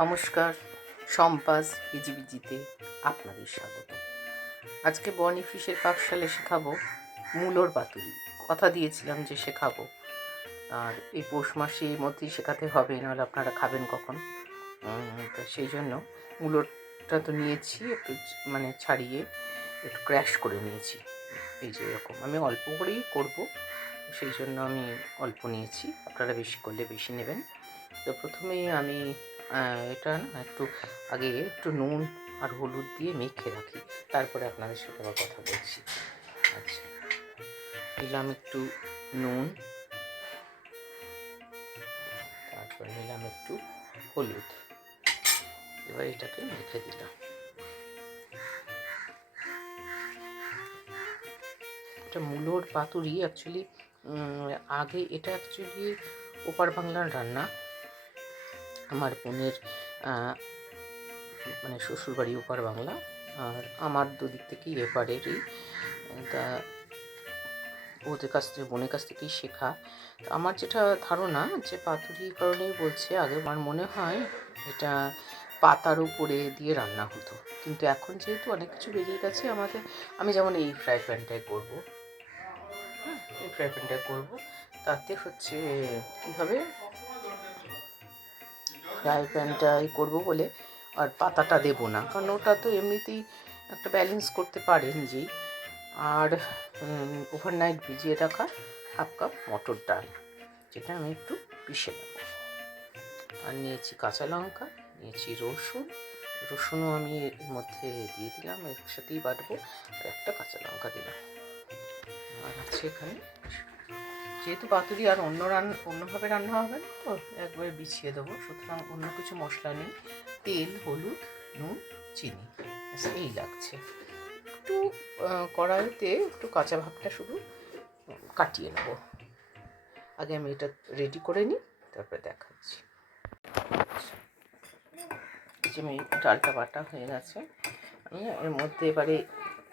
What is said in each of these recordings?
নমস্কার, সম্পাস, বিজিবিজিতে আপনাদের স্বাগত। আজকে বনি ফিশের পাকশালে শেখাবো মূলোর পাতুরি কথা দিয়েছিলাম যে শেখাবো। আর এই পৌষ মাসের মধ্যেই শেখাতে হবে, নাহলে আপনারা খাবেন কখন? তো সেই জন্য মূলোটা তো নিয়েছি, একটু মানে ছাড়িয়ে একটু ক্র্যাশ করে নিয়েছি। এই যে এরকম। আমি অল্প করেই করব, সেই জন্য আমি অল্প নিয়েছি। আপনারা বেশি করলে বেশি নেবেন। তো প্রথমেই আমি এটা না একটু আগে একটু নুন আর হলুদ দিয়ে মেখে রাখি। তারপরে আপনাদের সাথে আবার কথা বলছি। আচ্ছা নিলাম একটু নুন। তারপর নিলাম একটু হলুদ। এবার এটাকে মেখে দিলাম। এটা মূলোর পাতুরি অ্যাকচুয়ালি আগে এটা অ্যাকচুয়ালি ওপার বাংলার রান্না। আমার বোনের মানে শ্বশুরবাড়ি ওপার বাংলা। আর আমার দুদিক থেকেই এপারেরই তা ওদের কাছ থেকে, বোনের কাছ থেকেই শেখা। আমার যেটা ধারণা যে পাতুরি কারণেই বলছে, আগে আমার মনে হয় এটা পাতার উপরে দিয়ে রান্না হতো। কিন্তু এখন যেহেতু অনেক কিছু বেরিয়ে গেছে, আমাদের, আমি যেমন এই ফ্রাই প্যানটাই করব। হ্যাঁ এই ফ্রাই প্যানটাই করব। তাতে হচ্ছে কী হবে ফ্রাই প্যানটাই করব বলে আর পাতাটা দেবো না। কারণ ওটা তো এমনিতেই একটা ব্যালেন্স করতে পারে নিজেই। আর ওভারনাইট ভিজিয়ে রাখা হাফ কাপ মটর ডাল, যেটা আমি একটু পিষে নেব। আর নিয়েছি কাঁচা লঙ্কা, নিয়েছি রসুন। রসুনও আমি এর মধ্যে দিয়ে দিলাম, একসাথেই বাটবো। আর একটা কাঁচা লঙ্কা দিলাম। আর আছে এখানে যেহেতু পাতুরি আর অন্য রান্না অন্যভাবে রান্না হবে না তো, একবারে বিছিয়ে দেবো। সুতরাং অন্য কিছু মশলা নেই। তেল, হলুদ, নুন, চিনি। এই লাগছে। একটু কড়াইতে একটু কাঁচা ভাবটা শুধু কাটিয়ে নেব। আগে আমি এটা রেডি করে নিই, তারপরে দেখাচ্ছি। যে আমি ডালটা বাটা হয়ে গেছে, আমি এর মধ্যে এবারে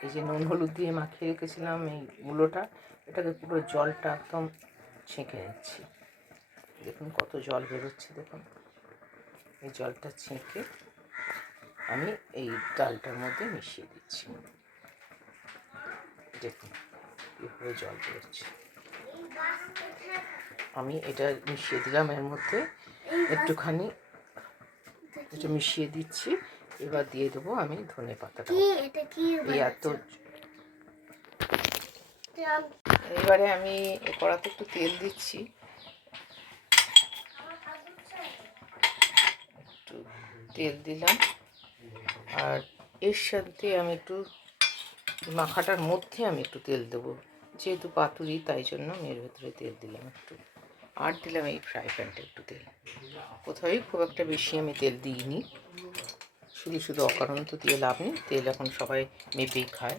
এই যে নুন, হলুদ দিয়ে মাখিয়ে রেখেছিলাম এই মূলোটা এটাকে পুরো জলটা একদম ছেঁকে নিচ্ছি। দেখুন কত জল বেরোচ্ছে দেখুন। এই জলটা ছেঁকে আমি এই ডালটার মধ্যে মিশিয়ে দিচ্ছি। দেখুন কীভাবে জল বেরোচ্ছে। আমি এটা মিশিয়ে দিলাম এর মধ্যে। একটুখানি এটা মিশিয়ে দিচ্ছি। এবার দিয়ে দেবো আমি ধনে পাতাটা এই এত এবারে আমি কড়াতে একটু তেল দিচ্ছি। একটু তেল দিলাম। আর এর সাথে আমি একটু মাখাটার মধ্যে আমি একটু তেল দেবো। যেহেতু পাতুরি, তাই জন্য আমি এর ভেতরে তেল দিলাম একটু। আর দিলাম এই ফ্রাই প্যানটা একটু তেল। কোথাওই খুব একটা বেশি আমি তেল দিইনি। শুধু শুধু অকারণ তো লাভ নেই। তেল এখন সবাই মেপেই খায়।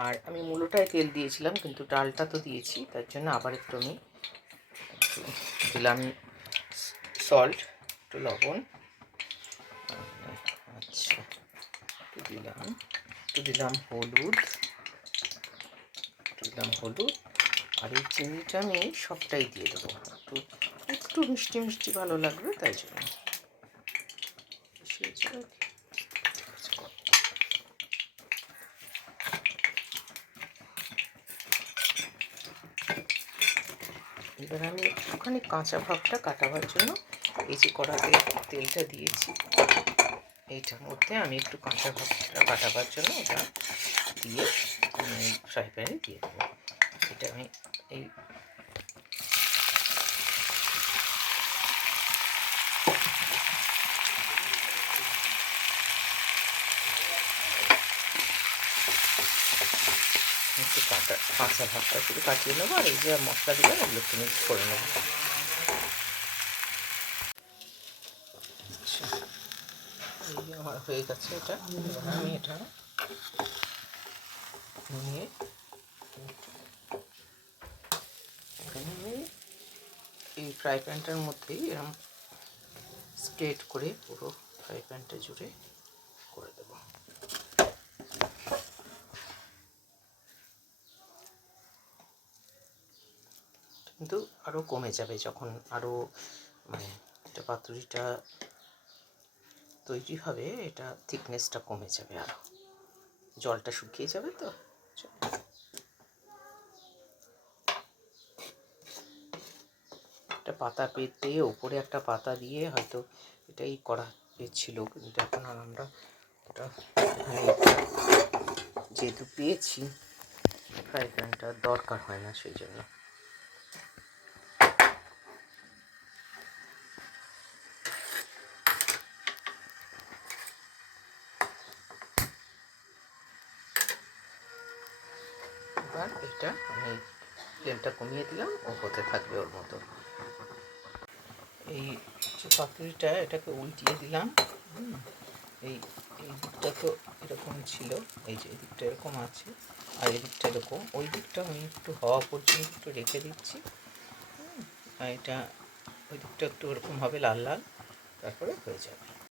আর আমি মূলোটায় তেল দিয়েছিলাম, কিন্তু ডালটা তো দিয়েছি, তার জন্য আবার একটু আমি দিলাম সল্ট একটু লবণ। আচ্ছা একটু দিলাম একটু দিলাম হলুদ, একটু দিলাম হলুদ, আর এই চিনিটা আমি সবটাই দিয়ে দেবো। একটু একটু মিষ্টি মিষ্টি ভালো লাগবে, তাই জন্য। এবার আমি একটুখানি কাঁচা ভাবটা কাটাবার জন্য এই যে কড়াতে তেলটা দিয়েছি, এইটার মধ্যে আমি একটু কাঁচা ভাবটা কাটাবার জন্য এটা দিয়ে ফ্রাই প্যানে দিয়ে দেবো। এটা আমি এই একটু কাঁচা কাঁচা ভাবটা শুধু কাটিয়ে নেব আর এই যে মশলা দিলাম, এগুলো একটু মিক্স করে নেব। আচ্ছা আমার হয়ে গেছে এটা, আমি এটা নিয়ে এই ফ্রাই প্যানটার মধ্যেই এরকম স্প্রেড করে পুরো ফ্রাই প্যানটা জুড়ে করে দেবো। কিন্তু আরও কমে যাবে যখন আরও মানে এটা পাতুরিটা তৈরি হবে, এটা থিকনেসটা কমে যাবে আরও জলটা শুকিয়ে যাবে তো? একটা পাতা পেতে, ওপরে একটা পাতা দিয়ে হয়তো এটাই করা ছিল, কিন্তু এখন আর আমরা এটা মানে যেহেতু পেয়েছি ফ্রাই প্যানটা দরকার হয় না, সেই জন্য। এবার এটা আমি ফ্লেমটা কমিয়ে দিলাম ও হতে থাকবে ওর মতো। এই পাতুরিটা এটাকে উল্টিয়ে দিলাম এই এই দিকটা তো এরকম ছিল, এই যে এই দিকটা এরকম আছে, আর এই দিকটা এরকম। ওই দিকটা আমি একটু হওয়া পর্যন্ত একটু রেখে দিচ্ছি আর এটা, ওই দিকটা একটু ওরকম হবে লাল লাল, তারপরে হয়ে যাবে।